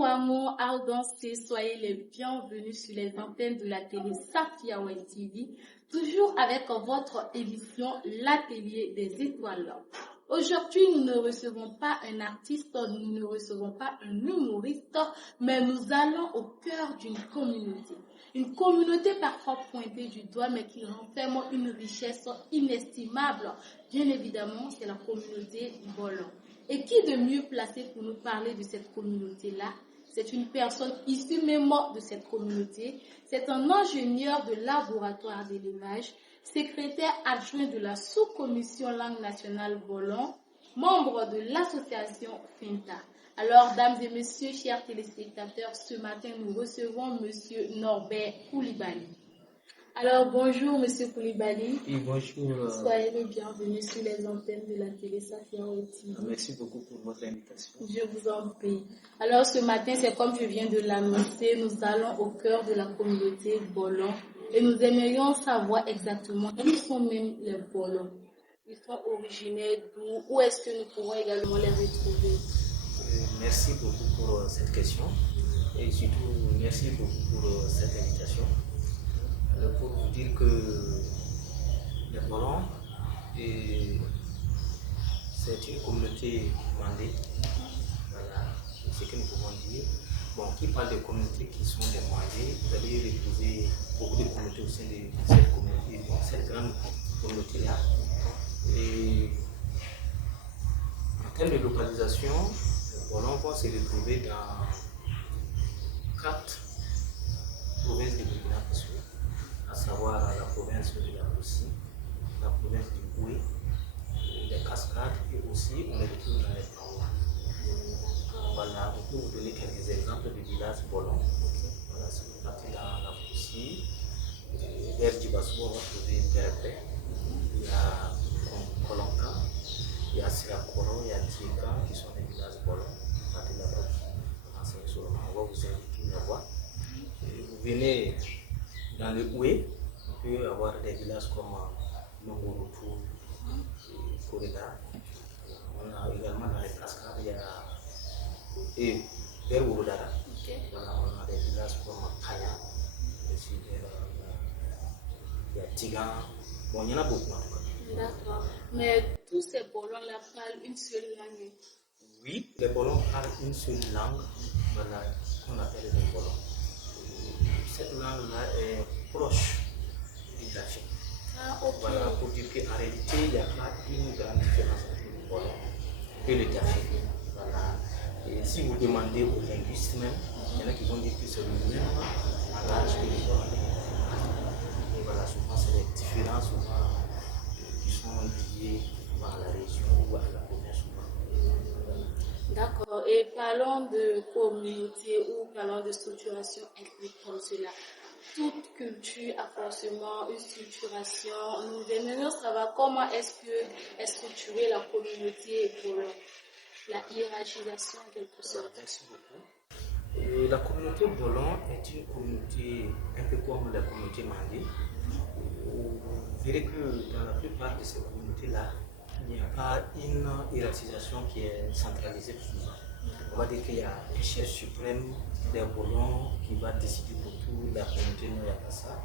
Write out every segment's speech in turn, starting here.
Bonjour amour, ardancés, soyez les bienvenus sur les antennes de la télé Safia Web TV, toujours avec votre émission L'Atelier des Étoiles. Aujourd'hui, nous ne recevons pas un artiste, nous ne recevons pas un humoriste, mais nous allons au cœur d'une communauté. Une communauté parfois pointée du doigt, mais qui renferme une richesse inestimable. Bien évidemment, c'est la communauté Bolon. Et qui de mieux placé pour nous parler de cette communauté-là? C'est une personne issue même de cette communauté. C'est un ingénieur de laboratoire d'élevage, secrétaire adjoint de la sous-commission langue nationale Bolon, membre de l'association FINTA. Alors, dames et messieurs, chers téléspectateurs, ce matin, nous recevons monsieur Norbert Koulibaly. Alors, bonjour, monsieur Koulibaly. Oui, bonjour. Soyez les bienvenus sur les antennes de la télé Safia Web TV. Merci beaucoup pour votre invitation. Je vous en prie. Alors, ce matin, c'est comme je viens de l'annoncer, nous allons au cœur de la communauté Bolon et nous aimerions savoir exactement qui sont même les Bolons. Ils sont originaires d'où? Où est-ce que nous pourrons également les retrouver? Merci beaucoup pour cette question et surtout merci beaucoup pour cette invitation. Pour vous dire que les Bolons, c'est une communauté mandée, voilà, c'est ce que nous pouvons dire. Bon, qui parle de communautés qui sont des mandés, vous allez retrouver beaucoup de communautés au sein de cette communauté, donc cette grande communauté-là. Et en termes de localisation, les Bolons vont se retrouver dans 4 provinces de Burkina Faso, à savoir la province de la Russie, la province du Boué, les Cascades et aussi on les retrouve dans les Parois. Voilà, on peut vous donner quelques exemples de villages Bolons. Voilà, si vous partez dans la Russie, vers Djibassou, on va trouver Berbe, il y a Kolonka, il y a Sirakoro, il y a Tieka qui sont des villages Bolons. Vous partez là-bas, on va vous indiquer la voie. Vous venez dans le Oué, on peut avoir des villages comme Nongorotou, Koreda. On a également dans les Cascades, il y a vers Ourodara. Voilà, on a des villages comme Kaya, il y a Tigan. Bon, il y en a beaucoup en tout cas. D'accord. Mais tous ces Bolons-là parlent une seule langue. Oui, les Bolons parlent une seule langue, voilà, qu'on appelle les Bolons. Cette langue-là est proche du Dafé. Okay. Voilà, pour dire qu'en réalité, il n'y a pas une grande différence entre le Bolon et le Dafé. Voilà. Et si vous demandez aux linguistes même, il y en a qui vont dire que c'est le même langage que les Bolons. Et voilà, souvent c'est les différences souvent, qui sont liées à la région ou à la province. D'accord. Et parlons de communauté ou parlons de structuration ethnique comme cela. Toute culture a forcément une structuration. Nous aimerions savoir comment est-ce que est structurée la communauté Bolon, la hiérarchisation en quelque sorte. Merci beaucoup. La communauté Bolon est une communauté un peu comme la communauté mandée. Vous verrez que dans la plupart de ces communautés-là, il n'y a pas une hiérarchisation qui est centralisée souvent. On va dire qu'il y a un chef suprême des Bolons qui va décider pour toute la communauté, non, il n'y a pas ça.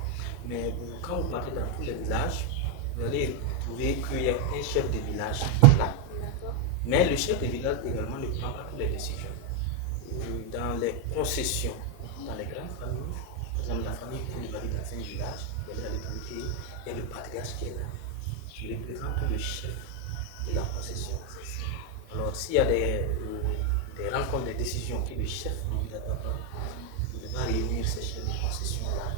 Mais quand vous partez dans tous les villages, vous allez trouver qu'il y a un chef de village qui est là. Mais le chef de village également ne prend pas toutes les décisions. Dans les concessions, dans les grandes familles, par exemple la famille Koulibaly dans un village, il y a l'autorité, il y a le patriarche qui est là, qui représente le chef de la concession. Alors s'il y a des rencontres, des décisions que le chef du village va prendre, il va réunir ces chefs de concession là.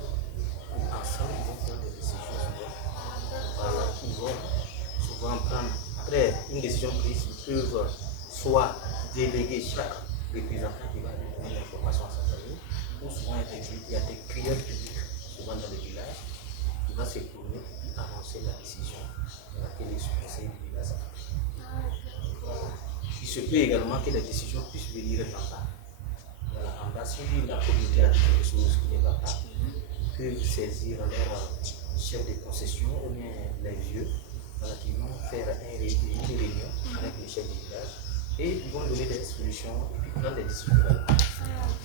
Ensemble, ils vont prendre des décisions voilà, qui vont souvent prendre. Après une décision prise, ils peuvent soit déléguer chaque représentant qui va donner l'information à sa famille, ou souvent il y a des crieurs publics souvent dans le village qui va se tourner et annoncer la décision à laquelle les conseillers du village a pris. Il se peut également que les décisions puissent venir en bas. Voilà, en bas, si la communauté a quelque chose qui ne va pas, ils peuvent saisir leur chef de concession ou bien les vieux, voilà, qui vont faire une réunion avec le chef du village et ils vont donner des solutions et puis prendre des décisions.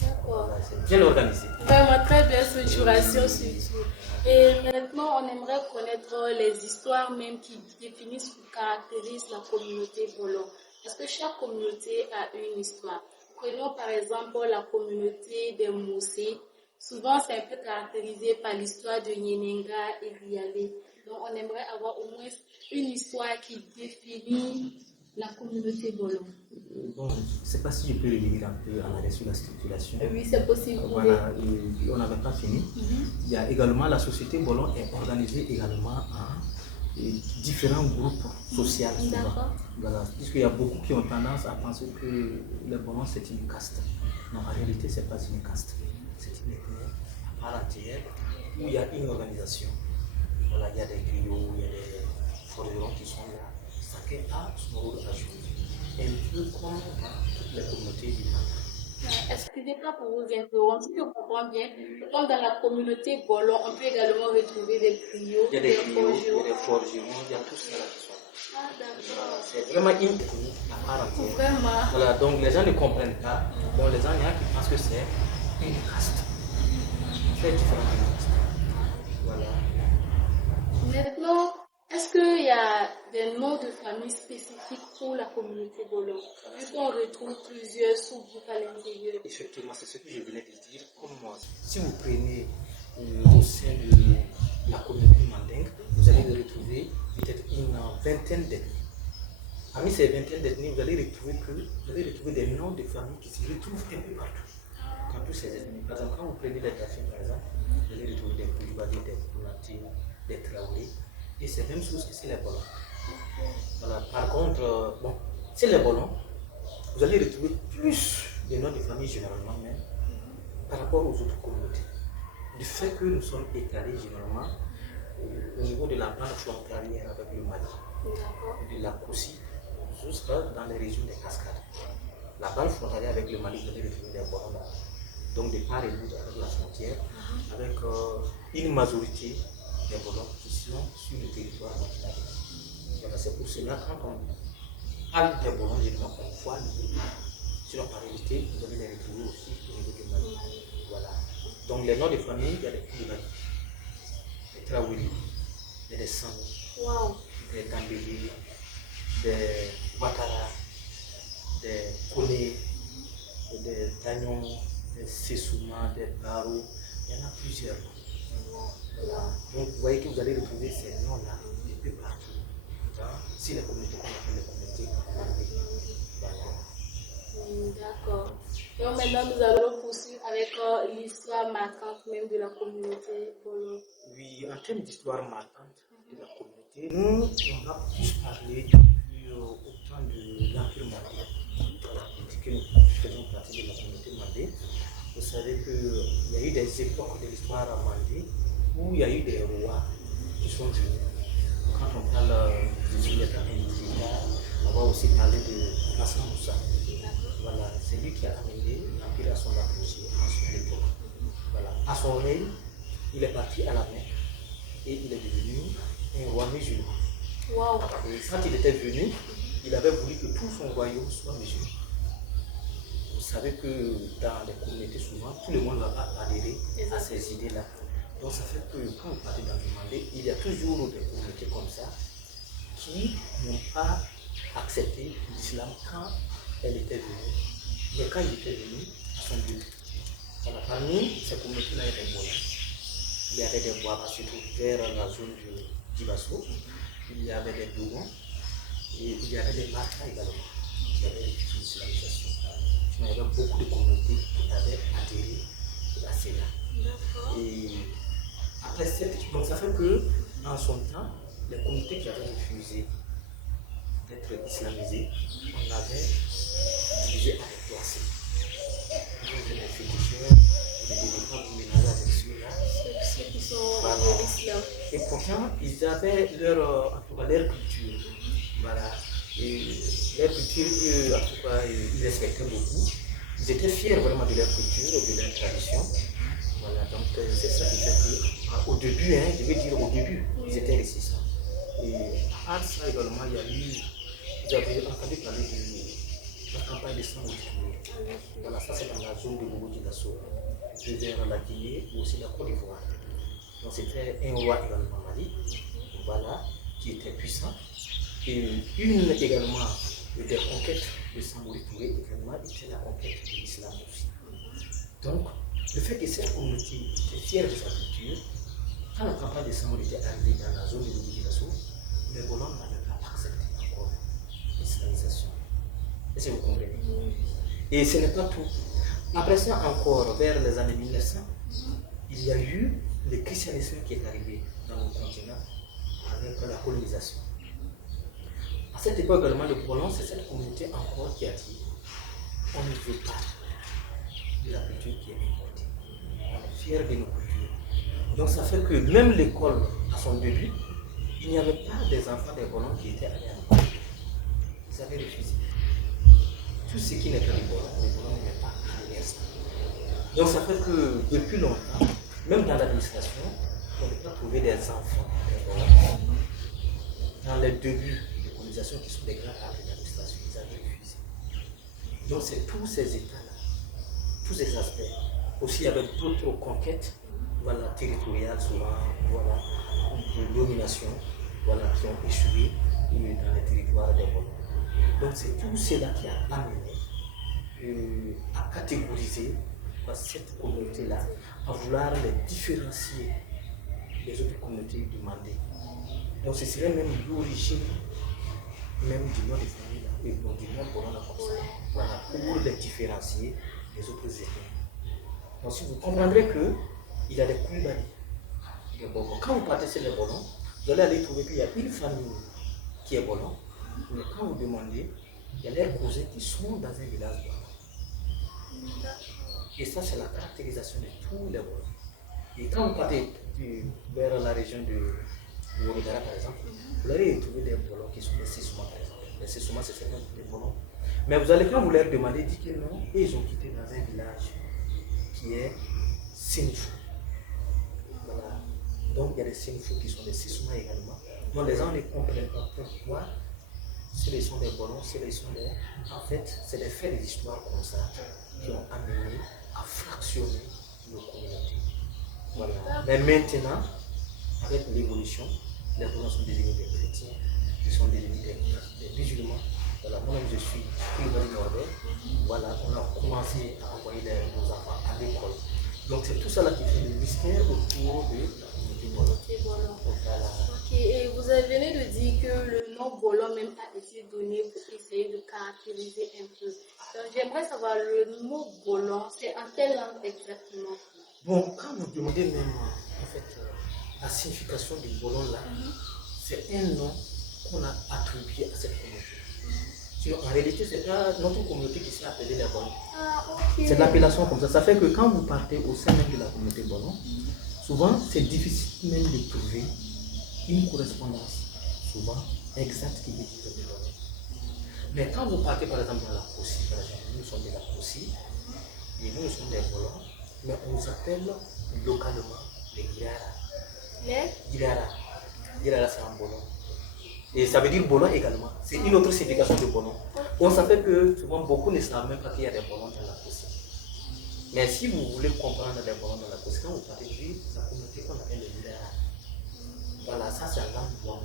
D'accord. Voilà, c'est bien organisé. Vraiment très belle structuration surtout. Et maintenant, on aimerait connaître les histoires même qui définissent ou caractérisent la communauté Bolon. Parce que chaque communauté a une histoire. Prenons par exemple la communauté des Moussé. Souvent, c'est un peu caractérisé par l'histoire de Nyenenga et Rialé. Donc, on aimerait avoir au moins une histoire qui définit la communauté Bolon. Bon, je ne sais pas si je peux revenir un peu en arrière sur la structuration. Oui, c'est possible. Voilà, et on n'avait pas fini. Il y a également la société Bolon est organisée également en différents groupes sociaux. Voilà, puisqu'il y a beaucoup qui ont tendance à penser que les Bolons c'est une caste. Non, en réalité, ce n'est pas une caste. C'est une ethnie à part entière où il y a une organisation. Voilà, il y a des griots, il y a des forgerons qui sont là. Chacun a son rôle à jouer. Un peu comme dans toutes les communautés du monde. Excusez-moi pour vous interrompre, si je comprends bien, comme dans la communauté Bolon, on peut également retrouver des griots, il y a des griots, il y a des forgerons, il y a tout ça qui sont là. Ah, d'accord. C'est vraiment une technique à part entière. Vraiment. Voilà, donc les gens ne comprennent pas. Bon, les gens, il y a qui pensent que c'est une caste. C'est différent d'une caste. Voilà. Maintenant, est-ce qu'il y a des noms de famille spécifiques pour la communauté Bolon? Vu qu'on retrouve plusieurs sous-groupes à l'intérieur. Effectivement, c'est ce que je venais de dire. Comme moi, si vous prenez au sein de la communauté mandingue, vous allez retrouver peut-être une vingtaine d'ethnies. Parmi ces vingtaines d'ethnies, vous allez retrouver des noms de familles qui se retrouvent un peu partout. Dans tous ces ethnies. Par exemple, quand vous prenez les Tafines, par exemple, vous allez retrouver des Koulibaly, des Kounati, des Traoré. Et c'est la même chose que c'est les Bolons. Voilà. Par contre, bon, c'est les Bolons, vous allez retrouver plus de noms de famille généralement même par rapport aux autres communautés. Du fait que nous sommes étalés généralement au niveau de la bande frontalière avec le Mali, de la Koussi, jusqu'à dans les régions des Cascades. La bande frontalière avec le Mali, vous allez retrouver des Bolons. Donc de part et d'autre avec la frontière, avec une majorité des Bolons qui sont sur le territoire burkinabé. Voilà, c'est pour cela quand on parle des Bolons, généralement on voit le Mali. Sinon en réalité, vous allez les retrouver aussi au niveau du Mali. Voilà. Donc les noms de famille, il y a des Koulibaly, des Traoré, il y a des Sani, des Tambéli, des Ouattara, des Kone, des Tagnon, des Sessouma, des Baro, il y en a plusieurs. Voilà. Donc vous voyez que vous allez retrouver ces noms-là un peu partout. Si les communautés qu'on appelle les communautés mandingues. Voilà. D'accord. Donc maintenant nous allons poursuivre avec l'histoire marquante même de la communauté Bolon. Oui, en termes d'histoire marquante de la communauté, nous on va plus parler au temps de l'Empire mandé. Voilà, que nous faisons partie de la communauté mandé. Vous savez qu'il y a eu des époques de l'histoire mandé où il y a eu des rois qui sont venus. Quand on parle de Zuleta et Nizita, on va aussi parler de Hassan Moussa. Voilà, c'est lui qui a amené l'Empire à son apogée à son époque. Voilà. À son règne, il est parti à la mer et il est devenu un roi musulman. Wow. Et quand il était venu, il avait voulu que tout son royaume soit musulman. Vous savez que dans les communautés, souvent, tout le monde va pas adhérer à ces idées-là. Donc ça fait que quand vous partez dans le Mandé, il y a toujours des communautés comme ça qui n'ont pas accepté l'islam quand elle était venue. Mais quand il était venu, à son but. Voilà, parmi ces communautés-là, il y avait des Bolons. Il y avait des Bois, surtout vers la zone de Dibasso. Il y avait des Dogons. Et il y avait des Marca également, qui avaient une islamisation. Il y avait beaucoup de communautés qui avaient adhéré à cela. Et après donc ça fait que, en son temps, les communautés qui avaient refusé d'être islamisées, on avait divisé avec classes. Vous avez des féticheurs, vous ne devez pas vous mélanger avec ceux-là. Ceux qui sont de l'islam. Et pourtant, ils avaient leur culture. Voilà. Et leur culture, en tout cas, ils respectaient beaucoup. Ils étaient fiers vraiment de leur culture, de leur tradition. Voilà, donc c'est ça qui fait qu'au début, je veux dire au début, ils étaient réticents. Et à part ça également, il y a eu, vous avez entendu parler la campagne de Samori Touré. Voilà, ça c'est dans la zone de Bobo-Dioulasso, vers la Guinée ou aussi la Côte d'Ivoire. Donc c'était un roi également Mali, voilà, qui était puissant. Et une également des conquêtes de Samori Touré également était la conquête de l'islam aussi. Donc, le fait que cette communauté était fière de sa culture, quand la campagne de Samori était arrivée dans la zone de Bobo-Dioulasso, les Bolons n'avaient pas accepté encore l'islamisation. Est-ce que vous comprenez? Et ce n'est pas tout. Après ça, encore vers les années 1900, il y a eu le christianisme qui est arrivé dans le continent avec la colonisation. À cette époque également, le Bolon, c'est cette communauté encore qui a dit on ne veut pas de la culture qui est importée. On est fiers de nos cultures. Donc ça fait que même l'école, à son début, il n'y avait pas des enfants des Bolons qui étaient allés à l'école. Ils avaient refusé. Tout ce qui n'est pas du Bolon, les Bolons n'aimaient pas aller à ça. Donc ça fait que depuis longtemps, même dans l'administration, on ne peut pas trouver des enfants des Bolons. Dans les débuts de colonisation qui sont des grands parties de l'administration, ils avaient refusé. Donc c'est tous ces états-là, tous ces aspects. Aussi avec d'autres conquêtes, voilà, territoriales souvent, voilà, de domination, voilà, qui ont échoué dans les territoires des Bolons. Donc c'est tout cela qui a amené à catégoriser cette communauté-là, à vouloir les différencier des autres communautés du Mandé. Donc ce serait même l'origine même du nom des familles, et du nom Bolon comme ça, voilà, pour les différencier des autres ethnies. Donc si vous comprendrez qu'il y a des Koulibaly, des Bolons. Quand vous partez sur les Bolons, vous allez aller trouver qu'il y a une famille qui est Bolon, mais quand vous demandez, il y a leurs cousins qui sont dans un village Bolon. Et ça, c'est la caractérisation de tous les Bolons. Et quand vous partez vers la région de Ouattara, par exemple, vous allez trouver des Bolons qui sont des Sissouma, par exemple. Les Sissouma, c'est certainement des Bolons. Mais vous allez, quand vous leur demandez, dire que non, et ils ont quitté dans un village qui est Sénifou. Voilà. Donc, il y a des Sénifou qui sont des Sissouma également. Donc, les gens ne comprennent pas pourquoi ceux sont des Bolons, ceux sont des... En fait, c'est des faits de l'histoire comme ça qui ont amené à fractionner nos communautés. Voilà. Mais maintenant, avec l'évolution, les Bolons sont devenus des chrétiens, ils sont devenus des musulmans. Voilà, moi-même je suis Koulibaly Norbert. Voilà, on a commencé à envoyer nos enfants à l'école. Donc c'est tout ça là qui fait le mystère autour de la communauté Bolon. Voilà. Ok, et vous venez de dire que le nom Bolon même a été donné pour essayer de caractériser un peu. Donc j'aimerais savoir le mot Bolon, c'est en quelle langue exactement? Bon, quand vous demandez même en fait la signification du Bolon là, c'est un nom qu'on a attribué à cette communauté. En réalité, c'est pas notre communauté qui s'est appelée les Bolons. Ah, ok. C'est l'appellation comme ça. Ça fait que quand vous partez au sein même de la communauté Bolon, souvent c'est difficile même de trouver une correspondance, souvent exacte qui veut dire des Bolons. Mais quand vous partez par exemple dans la Kossi, par exemple, nous sommes de la Kossi, et nous sommes des Bolons, mais on nous appelle localement les Girara. Les Girara. Girara, c'est un Bolon. Et ça veut dire Bolon également. C'est une autre signification de Bolon. On s'appelle que souvent beaucoup ne savent même pas qu'il y a des Bolons dans la Kossi. Mais si vous voulez comprendre les Bolons dans la Kossi, quand vous partez de la communauté qu'on appelle les Girara, voilà, ça c'est un langue Bolon.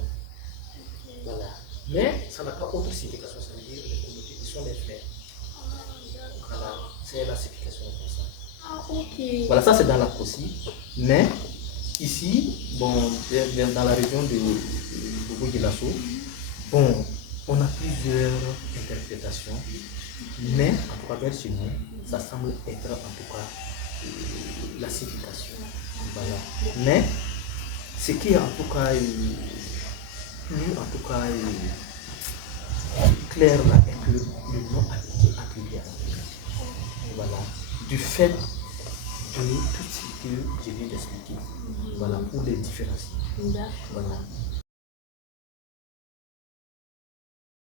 Voilà. Mais ça n'a pas autre signification, ça veut dire les communautés qui sont des frères. Voilà, c'est la signification comme ça. Ah, ok. Voilà, ça c'est dans la Kossi. Mais ici, bon, dans la région de Bobo-Dioulasso, bon, on a plusieurs interprétations, mais en tout cas vers chez nous, ça semble être en tout cas la signification. Voilà. Mais ce qui est en tout cas clair là est que le nom a été attribué à l'Afrique. Voilà. Du fait de tout ce que je viens d'expliquer. Voilà, pour les différencier. Voilà.